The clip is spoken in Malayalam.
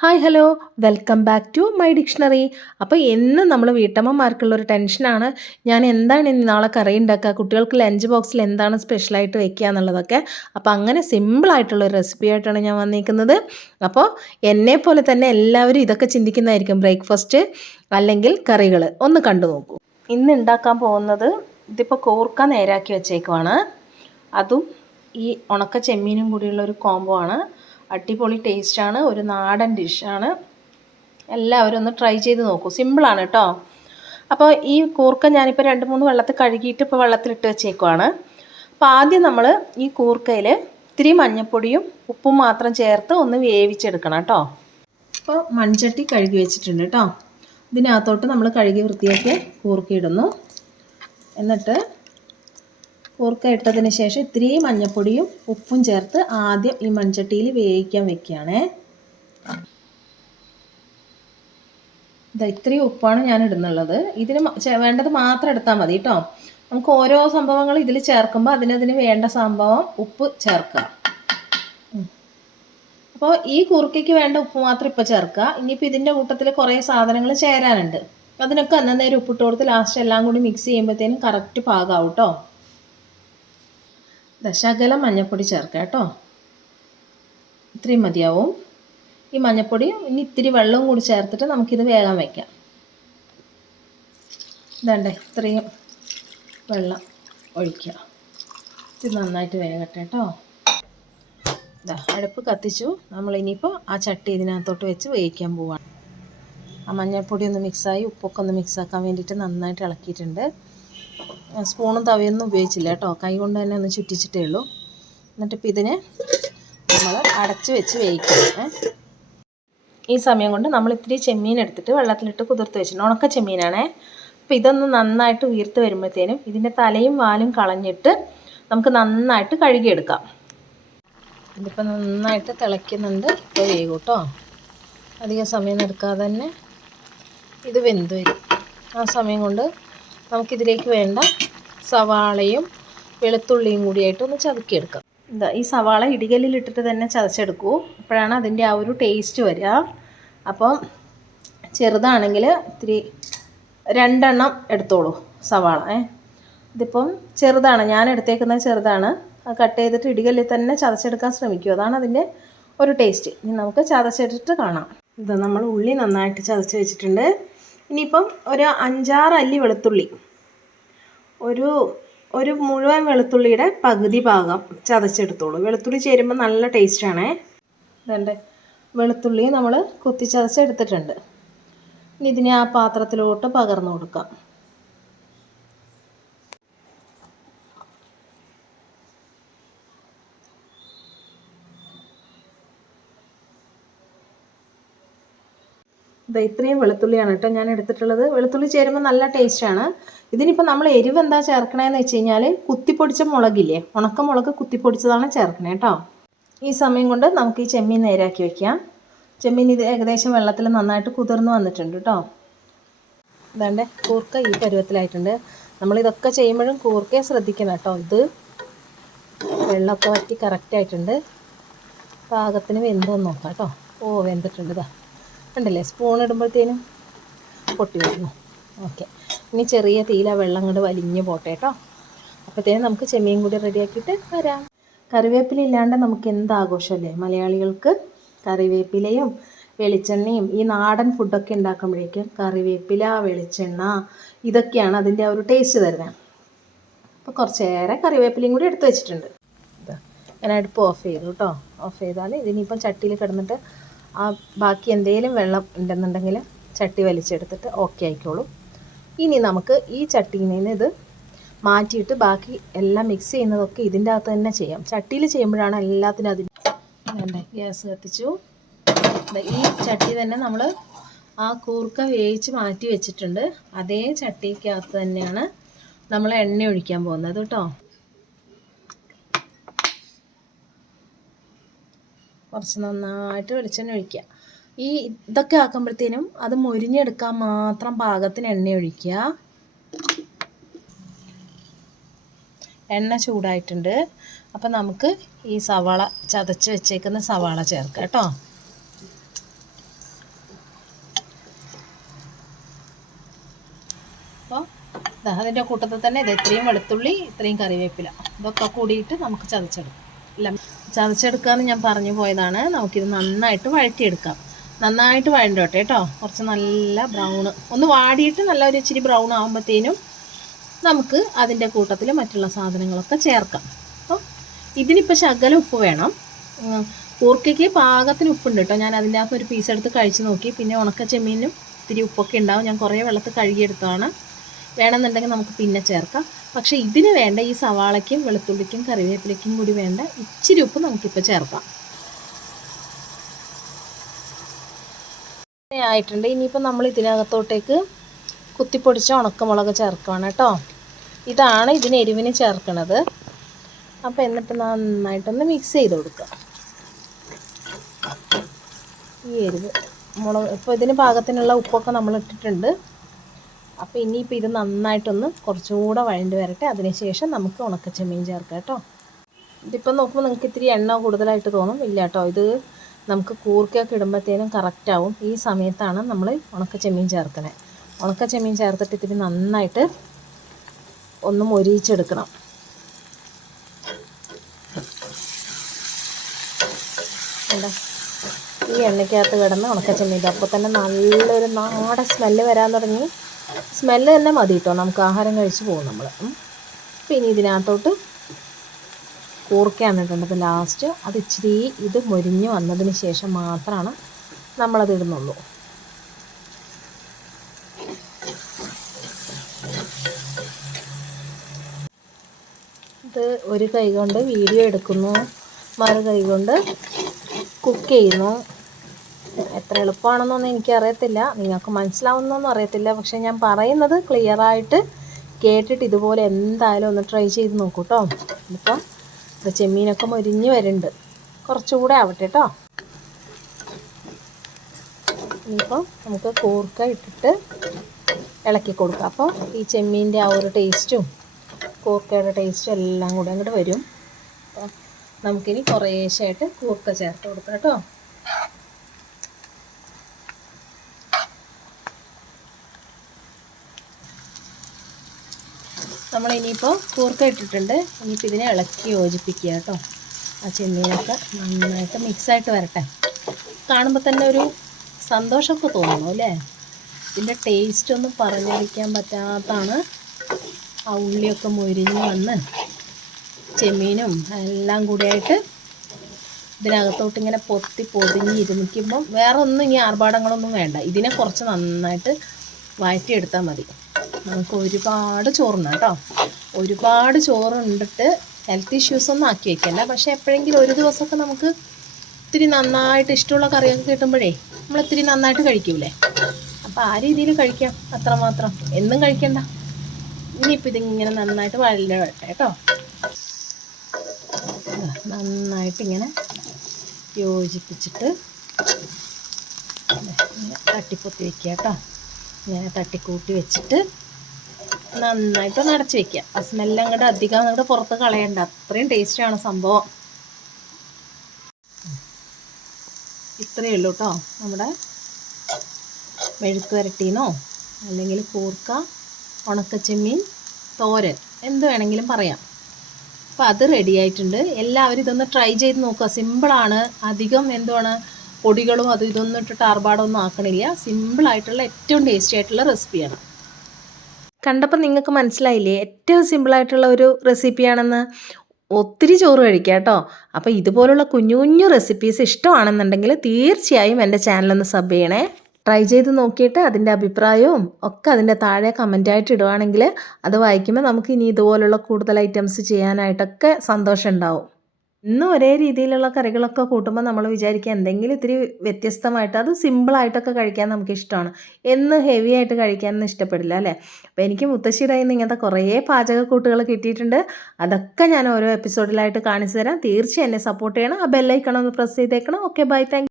Hi hello welcome back to my dictionary. അപ്പോൾ എന്നും നമ്മൾ വീട്ടമ്മമാർക്കുള്ള ഒരു ടെൻഷനാണ്. ഞാൻ എന്താണ് ഇന്ന് നാളെ കറി ഉണ്ടാക്കുക? കുട്ടികൾക്ക് ലഞ്ച് ബോക്സിൽ എന്താണ് സ്പെഷ്യലായിട്ട് വെക്കുക എന്നുള്ളതൊക്കെ. അപ്പോൾ അങ്ങനെ സിമ്പിളായിട്ടുള്ള ഒരു റെസിപ്പി ആയിട്ടാണ് ഞാൻ വന്നിരിക്കുന്നത്. അപ്പോൾ എന്നെ പോലെ തന്നെ എല്ലാവരും ഇതൊക്കെ ചിന്തിക്കുന്നതായിരിക്കും. ബ്രേക്ക്ഫാസ്റ്റ് അല്ലെങ്കിൽ കറികൾ. ഒന്ന് കണ്ടു നോക്കൂ. ഇന്ന് ഉണ്ടാക്കാൻ പോകുന്നത് ഇതിപ്പോൾ കോർക്ക നേരാക്കി വെച്ചേക്കുവാണ്. അതും ഈ ഉണക്ക ചെമ്മീനും കൂടിയുള്ള ഒരു കോംബോ ആണ്. അടിപൊളി ടേസ്റ്റാണ് ഒരു നാടൻ ഡിഷാണ് എല്ലാവരും ഒന്ന് ട്രൈ ചെയ്ത് നോക്കൂ. സിമ്പിളാണ് കേട്ടോ അപ്പോൾ ഈ കൂർക്ക ഞാനിപ്പോൾ രണ്ട് മൂന്ന് വെള്ളത്തിൽ കഴുകിയിട്ട് ഇപ്പോൾ വെള്ളത്തിലിട്ട് വെച്ചേക്കുവാണ്. അപ്പോൾ ആദ്യം നമ്മൾ ഈ കൂർക്കയിൽ ഇത്തിരി മഞ്ഞൾപ്പൊടിയും ഉപ്പും മാത്രം ചേർത്ത് ഒന്ന് വേവിച്ചെടുക്കണം കേട്ടോ അപ്പോൾ മൺചട്ടി കഴുകി വെച്ചിട്ടുണ്ട് കേട്ടോ ഇതിനകത്തോട്ട് നമ്മൾ കഴുകി വൃത്തിയാക്കി കൂർക്കിയിടുന്നു എന്നിട്ട് കൂർക്ക ഇട്ടതിന് ശേഷം ഇത്തിരി മഞ്ഞൾപ്പൊടിയും ഉപ്പും ചേർത്ത് ആദ്യം ഈ മൺചട്ടിയിൽ വേവിക്കാൻ വെക്കുകയാണേ. ഇതാ ഇത്രയും ഉപ്പാണ് ഞാൻ ഇടുന്നുള്ളത്. ഇതിന് വേണ്ടത് മാത്രം എടുത്താൽ മതി കേട്ടോ നമുക്ക് ഓരോ സംഭവങ്ങൾ ഇതിൽ ചേർക്കുമ്പോൾ അതിനതിന് വേണ്ട സംഭവം ഉപ്പ് ചേർക്കുക. അപ്പോൾ ഈ കുറുക്കയ്ക്ക് വേണ്ട ഉപ്പ് മാത്രം ഇപ്പോൾ ചേർക്കുക. ഇനിയിപ്പോൾ ഇതിന്റെ കൂട്ടത്തിൽ കുറേ സാധനങ്ങൾ ചേരാനുണ്ട്. അതിനൊക്കെ അന്നേരം ഉപ്പിട്ട് കൊടുത്ത് ലാസ്റ്റ് എല്ലാം കൂടി മിക്സ് ചെയ്യുമ്പോഴത്തേനും കറക്റ്റ് പാകാവും കേട്ടോ ദശകലം മഞ്ഞൾപ്പൊടി ചേർക്കാം കേട്ടോ. ഇത്രയും മതിയാവും. ഈ മഞ്ഞൾപ്പൊടി ഇനി ഇത്തിരി വെള്ളവും കൂടി ചേർത്തിട്ട് നമുക്കിത് വേഗം വയ്ക്കാം ഇതണ്ടേ ഇത്രയും വെള്ളം ഒഴിക്കുക. ഇത് നന്നായിട്ട് വേഗട്ടെ കേട്ടോ. ഇതാ അടുപ്പ് കത്തിച്ചു. നമ്മളിനിയിപ്പോൾ ആ ചട്ടി ഇതിനകത്തോട്ട് വെച്ച് വേവിക്കാൻ പോവാണ്. ആ മഞ്ഞൾപ്പൊടി ഒന്ന് മിക്സായി ഉപ്പൊക്കെ ഒന്ന് മിക്സാക്കാൻ വേണ്ടിയിട്ട് നന്നായിട്ട് ഇളക്കിയിട്ടുണ്ട്. സ്പൂണും തവയൊന്നും ഉപയോഗിച്ചില്ല കേട്ടോ. കൈ കൊണ്ട് തന്നെ ഒന്ന് ചുറ്റിച്ചിട്ടേ ഉള്ളൂ. എന്നിട്ട് എന്നിട്ടിപ്പോൾ ഇതിനെ നമ്മൾ അടച്ച് വെച്ച് വേവിക്കണം. ഈ സമയം കൊണ്ട് നമ്മൾ ഇത്തിരി ചെമ്മീൻ എടുത്തിട്ട് വെള്ളത്തിലിട്ട് കുതിർത്ത് വെച്ചിട്ടുണ്ട്. ഉണക്ക ചെമ്മീനാണേ. അപ്പോൾ ഇതൊന്ന് നന്നായിട്ട് ഉയർത്ത് വരുമ്പോഴത്തേനും ഇതിന്റെ തലയും വാലും കളഞ്ഞിട്ട് നമുക്ക് നന്നായിട്ട് കഴുകിയെടുക്കാം. ഇതിപ്പോൾ നന്നായിട്ട് തിളയ്ക്കുന്നുണ്ട്. ഇപ്പോൾ വേഗം കേട്ടോ അധികം സമയം എടുക്കാതെ തന്നെ ഇത് വെന്ത് വരും. ആ സമയം കൊണ്ട് നമുക്കിതിലേക്ക് വേണ്ട സവാളയും വെളുത്തുള്ളിയും കൂടിയായിട്ട് ഒന്ന് ചതുക്കിയെടുക്കാം. എന്താ ഈ സവാള ഇടികല്ലിലിട്ടിട്ട് തന്നെ ചതച്ചെടുക്കൂ. അപ്പോഴാണ് അതിന്റെ ആ ഒരു ടേസ്റ്റ് വരിക. അപ്പം ചെറുതാണെങ്കിൽ ഇത്തിരി രണ്ടെണ്ണം എടുത്തോളൂ സവാള ഏ. ഇതിപ്പം ചെറുതാണ് ഞാൻ എടുത്തേക്കുന്നത് ചെറുതാണ്. അത് കട്ട് ചെയ്തിട്ട് ഇടികല്ലിൽ തന്നെ ചതച്ചെടുക്കാൻ ശ്രമിക്കൂ. അതാണ് അതിന്റെ ഒരു ടേസ്റ്റ് ഇനി നമുക്ക് ചതച്ചെടുത്തിട്ട് കാണാം. ഇത് നമ്മൾ ഉള്ളി നന്നായിട്ട് ചതച്ച് വെച്ചിട്ടുണ്ട്. ഇനിയിപ്പം ഒരു അഞ്ചാറ് അല്ലി വെളുത്തുള്ളി. ഒരു ഒരു മുഴുവൻ വെളുത്തുള്ളിയുടെ പകുതി ഭാഗം ചതച്ചെടുത്തോളൂ. വെളുത്തുള്ളി ചേരുമ്പോൾ നല്ല ടേസ്റ്റാണേ. ഇതുണ്ട്. വെളുത്തുള്ളി നമ്മൾ കുത്തി ചതച്ചെടുത്തിട്ടുണ്ട് ഇനി ഇതിനെ ആ പാത്രത്തിലോട്ട് പകർന്നു കൊടുക്കാം. ഇത് ഇത്രയും വെളുത്തുള്ളിയാണ് കേട്ടോ ഞാൻ എടുത്തിട്ടുള്ളത്. വെളുത്തുള്ളി ചേരുമ്പോൾ നല്ല ടേസ്റ്റാണ് ഇതിനിപ്പോൾ നമ്മൾ എരിവ് എന്താ ചേർക്കണേന്ന് വെച്ച് കഴിഞ്ഞാൽ കുത്തിപ്പൊടിച്ച മുളകില്ലേ? ഉണക്ക മുളക് കുത്തിപ്പൊടിച്ചതാണ് ചേർക്കണേ കേട്ടോ. ഈ സമയം കൊണ്ട് നമുക്ക് ഈ ചെമ്മീൻ നേരാക്കി വെക്കാം. ചെമ്മീൻ ഇത് ഏകദേശം വെള്ളത്തിൽ നന്നായിട്ട് കുതിർന്ന് വന്നിട്ടുണ്ട് കേട്ടോ. ഇതാണ്ട് കൂർക്ക ഈ പരുവത്തിലായിട്ടുണ്ട്. നമ്മളിതൊക്കെ ചെയ്യുമ്പോഴും കൂർക്കയെ ശ്രദ്ധിക്കണം കേട്ടോ. ഇത് വെള്ളമൊക്കെ വറ്റി കറക്റ്റായിട്ടുണ്ട് പാകത്തിന് വെന്തോന്ന് നോക്കാം കേട്ടോ. ഓ വെന്തിട്ടുണ്ട് ഇതാ. കണ്ടില്ലേ സ്പൂൺ ഇടുമ്പോഴത്തേനും പൊട്ടി വരുന്നു ഓക്കെ ഇനി ചെറിയ തീല വെള്ളം കൊണ്ട് വലിഞ്ഞ് പോട്ടെ കേട്ടോ അപ്പോഴത്തേനും നമുക്ക് ചെമ്മീൻ കൂടി റെഡിയാക്കിയിട്ട് വരാം. കറിവേപ്പില ഇല്ലാണ്ട് നമുക്ക് എന്ത് ആഘോഷമല്ലേ മലയാളികൾക്ക് കറിവേപ്പിലയും വെളിച്ചെണ്ണയും ഈ നാടൻ ഫുഡൊക്കെ ഉണ്ടാക്കുമ്പോഴേക്കും കറിവേപ്പില വെളിച്ചെണ്ണ ഇതൊക്കെയാണ് അതിന്റെ ആ ഒരു ടേസ്റ്റ് തരുന്നത് അപ്പോൾ കുറച്ചേറെ കറിവേപ്പിലയും കൂടി എടുത്തു വെച്ചിട്ടുണ്ട്. ഞാൻ അടുപ്പ് ഓഫ് ചെയ്തു കേട്ടോ ഓഫ് ചെയ്താൽ ഇതിനിപ്പം ചട്ടിയിൽ കിടന്നിട്ട് ആ ബാക്കി എന്തെങ്കിലും വെള്ളം ഉണ്ടെന്നുണ്ടെങ്കിൽ ചട്ടി വലിച്ചെടുത്തിട്ട് ഓക്കെ ആയിക്കോളും. ഇനി നമുക്ക് ഈ ചട്ടിയിൽ നിന്ന് ഇത് മാറ്റിയിട്ട് ബാക്കി എല്ലാം മിക്സ് ചെയ്യുന്നതൊക്കെ ഇതിന്റെ അകത്ത് തന്നെ ചെയ്യാം. ചട്ടിയിൽ ചെയ്യുമ്പോഴാണ് എല്ലാത്തിനും അതിന് വേണ്ടേ ഗ്യാസ് കത്തിച്ചു. ഈ ചട്ടി തന്നെ നമ്മൾ ആ കൂർക്ക വേവിച്ച് മാറ്റി വെച്ചിട്ടുണ്ട്. അതേ ചട്ടിക്കകത്ത് തന്നെയാണ് നമ്മൾ എണ്ണ ഒഴിക്കാൻ പോകുന്നത് കേട്ടോ. കുറച്ച് നന്നായിട്ട് വെളിച്ചെണ്ണ ഒഴിക്കുക. ഈ ഇതൊക്കെ ആക്കുമ്പോഴത്തേനും അത് മുരിഞ്ഞെടുക്കാൻ മാത്രം പാകത്തിന് എണ്ണ ഒഴിക്കുക. എണ്ണ ചൂടായിട്ടുണ്ട്. അപ്പോൾ നമുക്ക് ഈ സവാള ചതച്ച് വെച്ചേക്കുന്ന സവാള ചേർക്കാം കേട്ടോ. അപ്പോൾ അതിന്റെ കൂട്ടത്തിൽ തന്നെ ഇത് ഇത്രയും വെളുത്തുള്ളി ഇത്രയും കറിവേപ്പില ഇതൊക്കെ കൂടിയിട്ട് നമുക്ക് ചതച്ചെടുക്കാം. ചതച്ചെടുക്കാമെന്ന് ഞാൻ പറഞ്ഞു പോയതാണ്. നമുക്കിത് നന്നായിട്ട് വഴറ്റിയെടുക്കാം. നന്നായിട്ട് വഴണ്ടോട്ടെ കേട്ടോ കുറച്ച് നല്ല ബ്രൗൺ ഒന്ന് വാടിയിട്ട് നല്ല ഒരു ഇച്ചിരി ബ്രൗൺ ആകുമ്പോഴത്തേനും നമുക്ക് അതിന്റെ കൂട്ടത്തിൽ മറ്റുള്ള സാധനങ്ങളൊക്കെ ചേർക്കാം. അപ്പോൾ ഇതിനിപ്പോൾ ശകല ഉപ്പ് വേണം. കൂർക്കയ്ക്ക് പാകത്തിന് ഉപ്പുണ്ട് കേട്ടോ ഞാൻ അതിന്റെ അകത്ത് ഒരു പീസ് എടുത്ത് കഴിച്ച് നോക്കി. പിന്നെ ഉണക്ക ചെമ്മീനും ഇത്തിരി ഉപ്പൊക്കെ ഉണ്ടാവും. ഞാൻ കുറേ വെള്ളത്തിൽ കഴുകിയെടുത്തതാണ്. വേണമെന്നുണ്ടെങ്കിൽ നമുക്ക് പിന്നെ ചേർക്കാം. പക്ഷേ ഇതിന് വേണ്ട ഈ സവാളയ്ക്കും വെളുത്തുള്ളിക്കും കറിവേപ്പിലയ്ക്കും കൂടി വേണ്ട ഇച്ചിരി ഉപ്പ് നമുക്കിപ്പോൾ ചേർക്കാം. ആയിട്ടുണ്ട്. ഇനിയിപ്പോൾ നമ്മൾ ഇതിനകത്തോട്ടേക്ക് കുത്തിപ്പൊടിച്ച ഉണക്കമുളക് ചേർക്കുകയാണ് കേട്ടോ. ഇതാണ് ഇതിന് എരിവിന് ചേർക്കുന്നത്. അപ്പോൾ എന്നിട്ട് നന്നായിട്ടൊന്ന് മിക്സ് ചെയ്ത് കൊടുക്കുക ഈ എരിവ് മുളക് ഇപ്പോൾ ഇതിന് പാകത്തിനുള്ള ഉപ്പൊക്കെ നമ്മൾ ഇട്ടിട്ടുണ്ട്. അപ്പോൾ ഇനിയിപ്പോൾ ഇത് നന്നായിട്ടൊന്ന് കുറച്ചുകൂടെ വഴണ്ടി വരട്ടെ. അതിനുശേഷം നമുക്ക് ഉണക്കച്ചെമ്മീൻ ചേർക്കാം കേട്ടോ. ഇതിപ്പോൾ നോക്കുമ്പോൾ നിങ്ങൾക്ക് ഇത്തിരി എണ്ണ കൂടുതലായിട്ട് തോന്നും. ഇല്ല കേട്ടോ ഇത് നമുക്ക് കൂർക്കയൊക്കെ ഇടുമ്പോഴത്തേനും കറക്റ്റാവും ഈ സമയത്താണ് നമ്മൾ ഉണക്കച്ചെമ്മീൻ ചേർക്കണേ. ഉണക്കച്ചെമ്മീൻ ചേർത്തിട്ട് ഇത്തിരി നന്നായിട്ട് ഒന്ന് മൊരിയിച്ചെടുക്കണം. കണ്ടോ? ഈ എണ്ണയ്ക്കകത്ത് കിടന്ന് ഉണക്കച്ചെമ്മീൻ. അപ്പോൾ തന്നെ നല്ലൊരു നാടൻ സ്മെല്ല് വരാൻ തുടങ്ങി. സ്മെല്ല് തന്നെ മതി കേട്ടോ. നമുക്ക് ആഹാരം കഴിച്ച് പോകും നമ്മൾ പിന്നെ ഇതിനകത്തോട്ട് കൂർക്കയാണ് ഇടേണ്ടത്. ലാസ്റ്റ് അത് ഇച്ചിരി ഇത് മുരിഞ്ഞ് വന്നതിന് ശേഷം മാത്രമാണ് നമ്മളത് ഇടുന്നുള്ളൂ. ഇത് ഒരു കൈ കൊണ്ട് വീഡിയോ എടുക്കുന്നു. മറു കൈ കൊണ്ട് കുക്ക് ചെയ്യുന്നു. എത്ര എളുപ്പമാണെന്നൊന്നും എനിക്കറിയത്തില്ല. നിങ്ങൾക്ക് മനസ്സിലാവുന്നൊന്നും അറിയത്തില്ല. പക്ഷേ ഞാൻ പറയുന്നത് ക്ലിയറായിട്ട് കേട്ടിട്ട് ഇതുപോലെ എന്തായാലും ഒന്ന് ട്രൈ ചെയ്ത് നോക്കൂ കേട്ടോ ഇപ്പം ചെമ്മീനൊക്കെ മൊരിഞ്ഞ് വരുന്നുണ്ട്. കുറച്ചുകൂടെ ആവട്ടെ കേട്ടോ ഇനിയിപ്പോൾ നമുക്ക് കൂർക്ക ഇട്ടിട്ട് ഇളക്കി കൊടുക്കാം. അപ്പോൾ ഈ ചെമ്മീന്റെ ആ ഒരു ടേസ്റ്റും കൂർക്കയുടെ ടേസ്റ്റും എല്ലാം കൂടെ അങ്ങോട്ട് വരും. അപ്പം നമുക്കിനി കുറേശ്ശായിട്ട് കൂർക്ക ചേർത്ത് കൊടുക്കാം കേട്ടോ നമ്മൾ ഇനിയിപ്പോൾ കൂർക്ക ഇട്ടിട്ടുണ്ട് ഇനിയിപ്പോൾ ഇതിനെ ഇളക്കി യോജിപ്പിക്കുക കേട്ടോ. ആ ചെമ്മീനൊക്കെ നന്നായിട്ട് മിക്സായിട്ട് വരട്ടെ. കാണുമ്പോൾ തന്നെ ഒരു സന്തോഷമൊക്കെ തോന്നുന്നു അല്ലേ? ഇതിന്റെ ടേസ്റ്റ് ഒന്നും പറഞ്ഞറിയിക്കാൻ പറ്റാത്താണ് ആ ഉള്ളിയൊക്കെ മുരിഞ്ഞ് വന്ന് ചെമ്മീനും എല്ലാം കൂടിയായിട്ട് ഇതിനകത്തോട്ട് ഇങ്ങനെ പൊത്തി പൊതിഞ്ഞ് ഇരുന്നിക്കുമ്പം വേറെ ഒന്നും ഇനി ആർഭാടങ്ങളൊന്നും വേണ്ട. ഇതിനെ കുറച്ച് നന്നായിട്ട് വഴറ്റിയെടുത്താൽ മതി. നമുക്ക് ഒരുപാട് ചോറുണ്ട് കേട്ടോ. ഒരുപാട് ചോറുണ്ടിട്ട് ഹെൽത്ത് ഇഷ്യൂസ് ഒന്നും ആക്കി വയ്ക്കല്ല പക്ഷേ എപ്പോഴെങ്കിലും ഒരു ദിവസമൊക്കെ നമുക്ക് ഇത്തിരി നന്നായിട്ട് ഇഷ്ടമുള്ള കറിയൊക്കെ കിട്ടുമ്പോഴേ നമ്മൾ ഇത്തിരി നന്നായിട്ട് കഴിക്കൂലേ? അപ്പോൾ ആ രീതിയിൽ കഴിക്കാം അത്രമാത്രം. എന്നും കഴിക്കണ്ട. ഇനിയിപ്പോൾ ഇതിങ്ങനെ നന്നായിട്ട് വഴല വരട്ടെ കേട്ടോ. നന്നായിട്ടിങ്ങനെ യോജിപ്പിച്ചിട്ട് തട്ടിപ്പൊത്തി വെക്കുക കേട്ടോ. ഇങ്ങനെ തട്ടിക്കൂട്ടി വെച്ചിട്ട് നന്നായിട്ട് അടച്ച് വെക്കുക. ആ സ്മെല്ല് അങ്ങോട്ട് അധികം അങ്ങോട്ട് പുറത്ത് കളയണ്ട. അത്രയും ടേസ്റ്റാണ് സംഭവം. ഇത്രയേ ഉള്ളൂ കേട്ടോ നമ്മുടെ മെഴുക്ക് വരട്ടീനോ അല്ലെങ്കിൽ കൂർക്ക ഉണക്കച്ചെമ്മീൻ തോരൻ എന്ത് വേണമെങ്കിലും പറയാം. അപ്പോൾ അത് റെഡി ആയിട്ടുണ്ട്. എല്ലാവരും ഇതൊന്ന് ട്രൈ ചെയ്ത് നോക്കുക. സിമ്പിളാണ് അധികം എന്തുവാണ്? പൊടികളും അതും ഇതൊന്നും ഇട്ടിട്ട് ആർഭാടമൊന്നും ആക്കണില്ല. സിമ്പിളായിട്ടുള്ള ഏറ്റവും ടേസ്റ്റി ആയിട്ടുള്ള റെസിപ്പിയാണ് കണ്ടപ്പോൾ നിങ്ങൾക്ക് മനസ്സിലായില്ലേ? ഏറ്റവും സിമ്പിളായിട്ടുള്ള ഒരു റെസിപ്പിയാണെന്ന് ഒത്തിരി ചോറ് കഴിക്കുക കേട്ടോ. അപ്പോൾ ഇതുപോലുള്ള കുഞ്ഞു കുഞ്ഞു റെസിപ്പീസ് ഇഷ്ടമാണെന്നുണ്ടെങ്കിൽ തീർച്ചയായും എന്റെ ചാനലൊന്ന് സബ് ചെയ്യണേ. ട്രൈ ചെയ്ത് നോക്കിയിട്ട് അതിന്റെ അഭിപ്രായവും ഒക്കെ അതിന്റെ താഴെ കമന്റായിട്ട് ഇടുവാണെങ്കിൽ അത് വായിക്കുമ്പോൾ നമുക്ക് ഇനി ഇതുപോലുള്ള കൂടുതൽ ഐറ്റംസ് ചെയ്യാനായിട്ടൊക്കെ സന്തോഷം ഉണ്ടാവും. ഇന്നും ഒരേ രീതിയിലുള്ള കറികളൊക്കെ കൂട്ടുമ്പോൾ നമ്മൾ വിചാരിക്കുക എന്തെങ്കിലും ഇത്തിരി വ്യത്യസ്തമായിട്ട് അത് സിമ്പിളായിട്ടൊക്കെ കഴിക്കാൻ നമുക്ക് ഇഷ്ടമാണ്. എന്ന് ഹെവി ആയിട്ട് കഴിക്കാനൊന്നും ഇഷ്ടപ്പെടില്ല അല്ലേ? അപ്പോൾ എനിക്ക് മുത്തശ്ശിയുടെ നിന്ന് ഇങ്ങനത്തെ കുറേ പാചകക്കൂട്ടുകൾ കിട്ടിയിട്ടുണ്ട്. അതൊക്കെ ഞാൻ ഓരോ എപ്പിസോഡിലായിട്ട് കാണിച്ചു തരാം. തീർച്ചയായും എന്നെ സപ്പോർട്ട് ചെയ്യണം. ആ ബെല്ലൈക്കണം ഒന്ന് പ്രസ് ചെയ്തേക്കണം. Okay bye thank